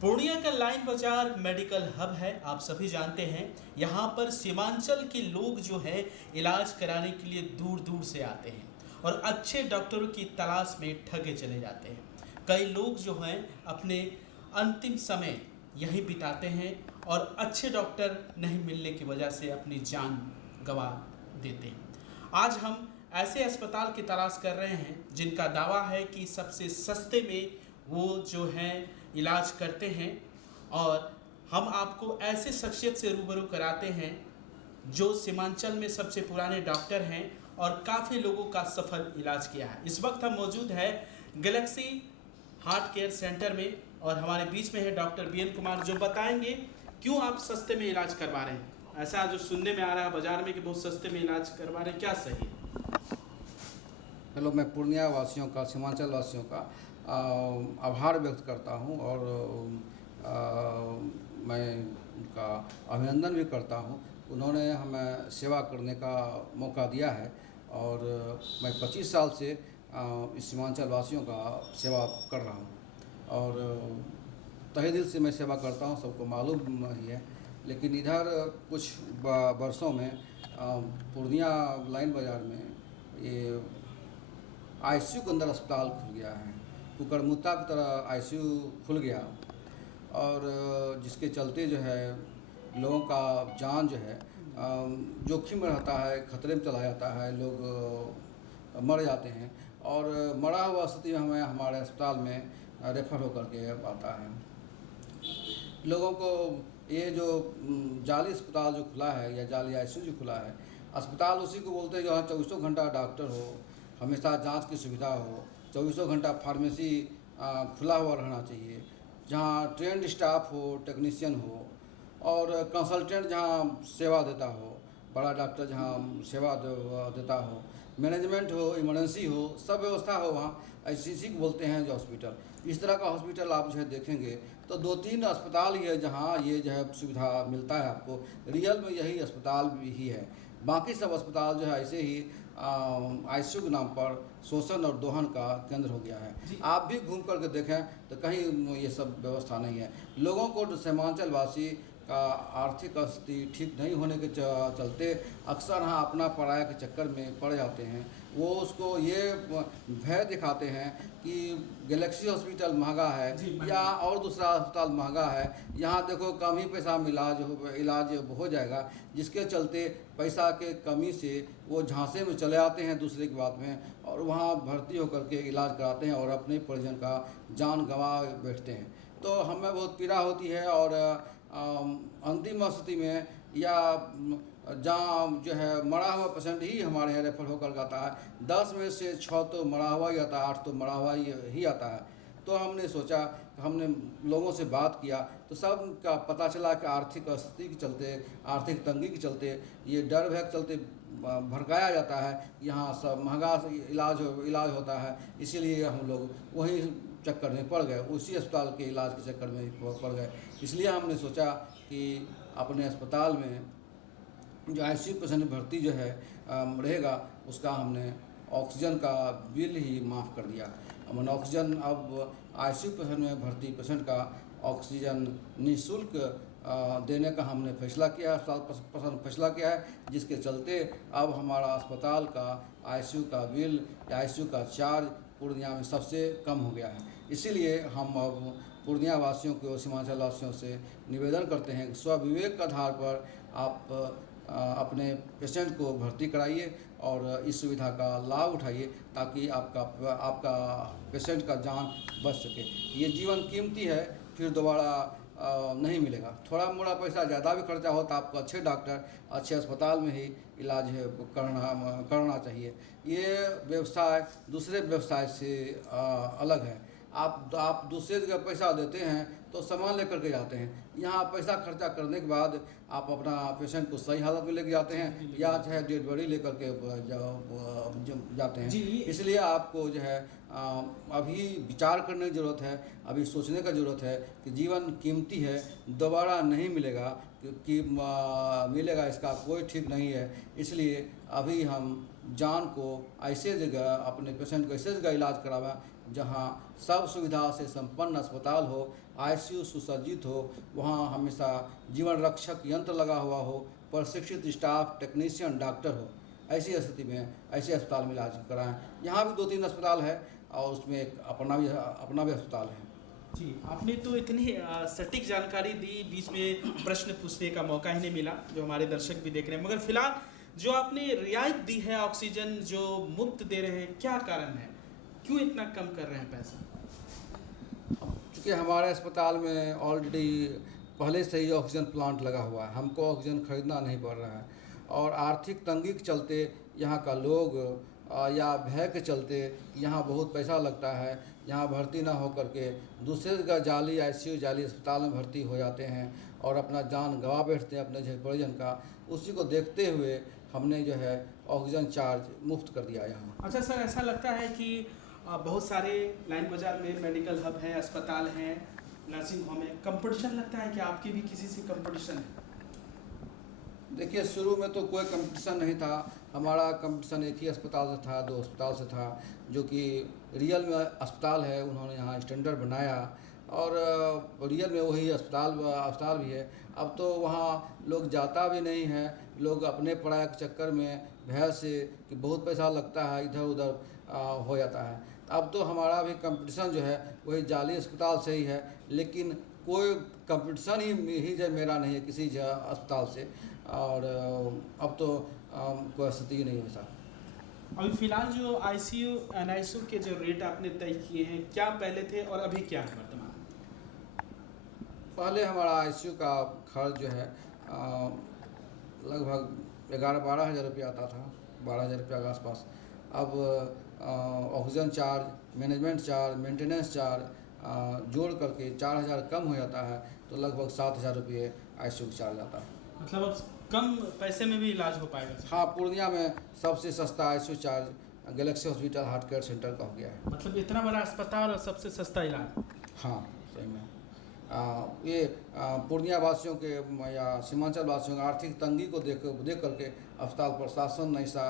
पूर्णिया का लाइन बाजार medical hub है। आप सभी जानते हैं यहाँ पर सीमांचल के लोग जो है इलाज कराने के लिए दूर दूर से आते हैं और अच्छे डॉक्टरों की तलाश में ठगे चले जाते हैं। कई लोग जो हैं अपने अंतिम समय यहीं बिताते हैं और अच्छे डॉक्टर नहीं मिलने की वजह से अपनी जान गंवा देते हैं। आज हम ऐसे अस्पताल की तलाश कर रहे हैं जिनका दावा है कि सबसे सस्ते में वो जो हैं इलाज करते हैं और हम आपको ऐसे शख्सियत से रूबरू कराते हैं जो सीमांचल में सबसे पुराने डॉक्टर हैं और काफ़ी लोगों का सफल इलाज किया है। इस वक्त हम मौजूद है गैलेक्सी हार्ट केयर सेंटर में और हमारे बीच में है डॉक्टर बीएन कुमार जो बताएंगे क्यों आप सस्ते में इलाज करवा रहे हैं। ऐसा जो सुनने में आ रहा है बाजार में कि बहुत सस्ते में इलाज करवा रहे हैं, क्या सही है? हेलो, मैं पूर्णिया वासियों का, सीमांचल वासियों का आभार व्यक्त करता हूं और मैं उनका अभिनंदन भी करता हूं। उन्होंने हमें सेवा करने का मौका दिया है और मैं 25 साल से इस सीमांचल वासियों का सेवा कर रहा हूं और तहे दिल से मैं सेवा करता हूं, सबको मालूम ही है। लेकिन इधर कुछ वर्षों में पूर्णिया लाइन बाज़ार में ये आईसीयू के अंदर अस्पताल खुल गया है। कुकरमुत्ता की तरह आईसीयू खुल गया और जिसके चलते जो है लोगों का जान जो है जोखिम में रहता है, खतरे में चला जाता है, लोग मर जाते हैं और मरा हुआ स्थिति में हमें हमारे अस्पताल में रेफ़र होकर के आता है। लोगों को ये जो जाली अस्पताल जो खुला है या जाली आईसीयू जो खुला है, अस्पताल उसी को बोलते हैं जहाँ 24 घंटा डॉक्टर हो, हमेशा जांच की सुविधा हो, 24 घंटा फार्मेसी खुला हुआ रहना चाहिए, जहाँ ट्रेंड स्टाफ हो, टेक्नीशियन हो और कंसल्टेंट जहाँ सेवा देता हो, बड़ा डॉक्टर जहाँ सेवा देता हो, मैनेजमेंट हो, इमरजेंसी हो, सब व्यवस्था हो वहाँ। ICC को बोलते हैं जो हॉस्पिटल। इस तरह का हॉस्पिटल आप जो है देखेंगे तो 2-3 अस्पताल ही है जहाँ ये जो है सुविधा मिलता है आपको। रियल में यही अस्पताल भी ही है। बाकी सब अस्पताल जो है ऐसे ही आईसीयू के नाम पर शोषण और दोहन का केंद्र हो गया है। आप भी घूम करके देखें तो कहीं ये सब व्यवस्था नहीं है। लोगों को सीमांचल वासी का आर्थिक स्थिति ठीक नहीं होने के चलते अक्सर हाँ अपना पराया के चक्कर में पड़ जाते हैं। वो उसको ये भय दिखाते हैं कि गैलेक्सी हॉस्पिटल महंगा है या और दूसरा अस्पताल महंगा है, यहाँ देखो कम ही पैसा में इलाज हो जाएगा, जिसके चलते पैसा के कमी से वो झांसे में चले आते हैं दूसरे की बात में और वहाँ भर्ती होकर के इलाज कराते हैं और अपने परिजन का जान गंवा बैठते हैं। तो हमें बहुत पीड़ा होती है और अंतिम स्थिति में या जहाँ जो है मरा हुआ पेशेंट ही हमारे यहाँ रेफर होकर आता है। 10 में से 6 तो मरा हुआ ही आता है, 8 तो मरा हुआ ही आता है। तो हमने सोचा, हमने लोगों से बात किया तो सब का पता चला कि आर्थिक स्थिति के चलते, आर्थिक तंगी के चलते, ये डर भय के चलते भड़काया जाता है, यहाँ सब महंगा इलाज होता है, इसीलिए हम लोग वही चक्कर में पड़ गए, उसी अस्पताल के इलाज के चक्कर में पड़ गए। इसलिए हमने सोचा कि अपने अस्पताल में जो आईसीयू पेशेंट भर्ती जो है रहेगा उसका हमने ऑक्सीजन का बिल ही माफ़ कर दिया। हमने ऑक्सीजन अब आईसीयू पेशेंट में भर्ती पेशेंट का ऑक्सीजन निःशुल्क देने का हमने फैसला किया है, अस्पताल फैसला किया है, जिसके चलते अब हमारा अस्पताल का आईसीयू का बिल या आईसीयू का चार्ज पूर्णिया में सबसे कम हो गया है। इसीलिए हम अब पूर्णिया वासियों को, सीमांचल वासियों से निवेदन करते हैं कि स्वविवेक के आधार पर आप अपने पेशेंट को भर्ती कराइए और इस सुविधा का लाभ उठाइए ताकि आपका पेशेंट का जान बच सके। ये जीवन कीमती है, फिर दोबारा नहीं मिलेगा। थोड़ा मोड़ा पैसा ज़्यादा भी खर्चा हो तो आपको अच्छे डॉक्टर, अच्छे अस्पताल में ही इलाज करना चाहिए। ये व्यवसाय दूसरे व्यवसाय से अलग है। आप दूसरे जगह पैसा देते हैं तो सामान लेकर के जाते हैं, यहाँ पैसा खर्चा करने के बाद आप अपना पेशेंट को सही हालत में लेके जाते हैं या चाहे डेड बॉडी लेकर के जाते हैं। इसलिए आपको जो है अभी विचार करने की ज़रूरत है, अभी सोचने का ज़रूरत है कि जीवन कीमती है, दोबारा नहीं मिलेगा कि मिलेगा इसका कोई ठीक नहीं है। इसलिए अभी हम जान को ऐसे जगह, अपने पेशेंट को ऐसे जगह इलाज करावें जहाँ सब सुविधा से संपन्न अस्पताल हो, आईसीयू सुसज्जित हो, वहाँ हमेशा जीवन रक्षक यंत्र लगा हुआ हो, प्रशिक्षित स्टाफ, टेक्नीशियन, डॉक्टर हो। ऐसी स्थिति में ऐसे अस्पताल में इलाज कराएं। यहाँ भी 2-3 अस्पताल है और उसमें एक अपना भी अस्पताल है। जी, आपने तो इतनी सटीक जानकारी दी, बीच में प्रश्न पूछने का मौका ही नहीं मिला, जो हमारे दर्शक भी देख रहे हैं। मगर फिलहाल जो आपने रियायत दी है, ऑक्सीजन जो मुफ्त दे रहे हैं, क्या कारण है, क्यों इतना कम कर रहे हैं पैसा? क्योंकि हमारे अस्पताल में ऑलरेडी पहले से ही ऑक्सीजन प्लांट लगा हुआ है, हमको ऑक्सीजन खरीदना नहीं पड़ रहा है। और आर्थिक तंगी के चलते यहाँ का लोग या भय के चलते यहाँ बहुत पैसा लगता है, यहाँ भर्ती ना हो करके दूसरे जगह जाली आईसीयू जाली अस्पताल में भर्ती हो जाते हैं और अपना जान गंवा बैठते हैं अपने जो परिजन का। उसी को देखते हुए हमने जो है ऑक्सीजन चार्ज मुफ्त कर दिया यहाँ। अच्छा सर, ऐसा लगता है कि बहुत सारे लाइन बाजार में मेडिकल हब हैं, अस्पताल हैं, नर्सिंग होम है, कंपटीशन लगता है कि आपके भी किसी से कंपटीशन है? देखिए, शुरू में तो कोई कंपटीशन नहीं था। हमारा कंपटीशन एक ही अस्पताल से था, 2 अस्पताल से था, जो कि रियल में अस्पताल है, उन्होंने यहाँ स्टैंडर्ड बनाया और रियल में वही अस्पताल भी है। अब तो वहाँ लोग जाता भी नहीं है, लोग अपने पढ़ाई के चक्कर में भय से कि बहुत पैसा लगता है, इधर उधर हो जाता है। अब तो हमारा भी कंपटीशन जो है वही जाली अस्पताल से ही है, लेकिन कोई कंपटीशन ही जो मेरा नहीं है किसी अस्पताल से। और अब तो कोई स्थिति नहीं है सर। अभी फिलहाल जो आईसीयू एनआईसीयू के जो रेट आपने तय किए हैं, क्या पहले थे और अभी क्या है वर्तमान? पहले हमारा आईसीयू का खर्च जो है लगभग 11-12 हज़ार रुपया आता था, 12 हज़ार रुपया के आसपास। अब oxygen charge, management charge, maintenance charge जोड़ करके 4,000 कम हो जाता है, तो लगभग 7,000 रुपये आईसीयू का चार्ज आता है। मतलब अब कम पैसे में भी इलाज हो पाएगा? हाँ, पूर्णिया में सबसे सस्ता ICU charge Galaxy hospital heart care centre का हो गया है। मतलब इतना बड़ा अस्पताल और सबसे सस्ता इलाज? हाँ, सही में। ये पूर्णिया वासियों के या सीमांचल वासियों की आर्थिक तंगी को देख करके अस्पताल प्रशासन ने ऐसा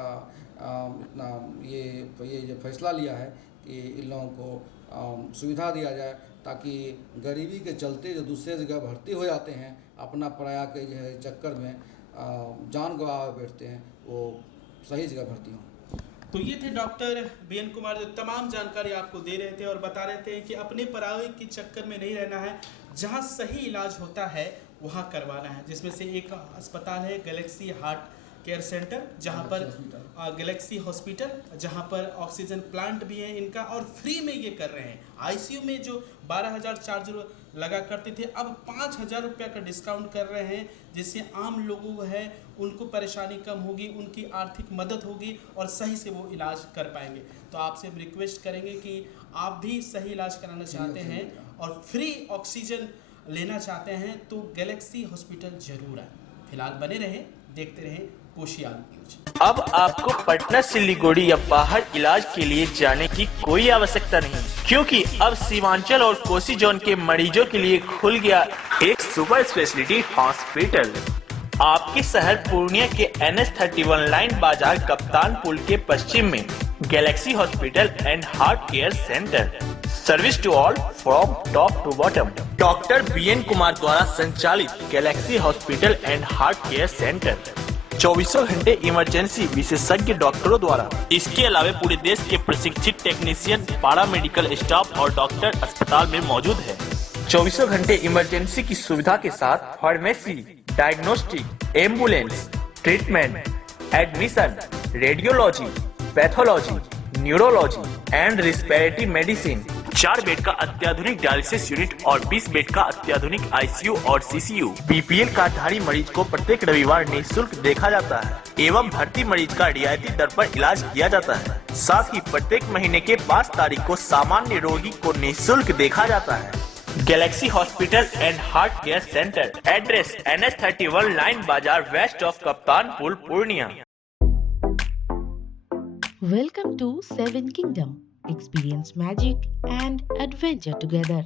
इतना ये फैसला लिया है कि इन लोगों को सुविधा दिया जाए, ताकि गरीबी के चलते जो दूसरे जगह भर्ती हो जाते हैं, अपना पराया के जो है चक्कर में जान गंवा बैठते हैं, वो सही जगह भर्ती हों। तो ये थे डॉक्टर बीएन कुमार, जो तमाम जानकारी आपको दे रहे थे और बता रहे थे कि अपने पराये के चक्कर में नहीं रहना है, जहां सही इलाज होता है वहां करवाना है। जिसमें से एक अस्पताल है गैलेक्सी हार्ट केयर सेंटर, जहां पर गैलेक्सी हॉस्पिटल, जहां पर ऑक्सीजन प्लांट भी है इनका, और फ्री में ये कर रहे हैं। आईसीयू में जो 12,000 चार्ज लगा करते थे, अब 5,000 रुपया का डिस्काउंट कर रहे हैं, जिससे आम लोगों को है उनको परेशानी कम होगी, उनकी आर्थिक मदद होगी और सही से वो इलाज कर पाएंगे। तो आपसे रिक्वेस्ट करेंगे कि आप भी सही इलाज कराना चाहते हैं और फ्री ऑक्सीजन लेना चाहते हैं तो गैलेक्सी हॉस्पिटल जरूर आए। फिलहाल बने रहें, देखते रहें कोशियाल न्यूज। अब आपको पटना, सिलीगुड़ी या बाहर इलाज के लिए जाने की कोई आवश्यकता नहीं, क्योंकि अब सीमांचल और कोसी जोन के मरीजों के लिए खुल गया एक सुपर स्पेशलिटी हॉस्पिटल। आपके शहर पूर्णिया के NH31 लाइन बाजार कप्तान पुल के पश्चिम में galaxy hospital and heart care centre. Service to all from top to bottom. Doctor BN Kumar द्वारा संचालित galaxy hospital and heart care centre 24 घंटे इमरजेंसी विशेषज्ञ डॉक्टरों द्वारा। इसके अलावा पूरे देश के प्रशिक्षित टेक्नीशियन, पारा मेडिकल स्टाफ और डॉक्टर अस्पताल में मौजूद है। 24 घंटे इमरजेंसी की सुविधा के साथ pharmacy, diagnostic, ambulance, treatment, admission, radiology, pathology, neurology and respiratory medicine. 4 bed का अत्याधुनिक डायलिसिस यूनिट और 20 बेड का अत्याधुनिक आईसीयू और सीसीयू। बीपीएल कार्डधारी मरीज को प्रत्येक रविवार निःशुल्क देखा जाता है एवं भर्ती मरीज का रियायती दर पर इलाज किया जाता है। साथ ही प्रत्येक महीने के 5 तारीख को सामान्य रोगी को निःशुल्क देखा जाता है। Galaxy hospital and heart care centre, address NH31 line बाजार वेस्ट ऑफ कप्तान पुल, Purnia. Welcome to Seven Kingdom. Experience magic and adventure together.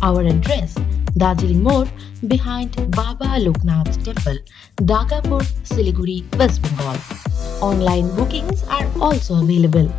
Our address, Darjeeling Road, behind Baba Loknath Temple, Dagapur, Siliguri, West Bengal. Online bookings are also available.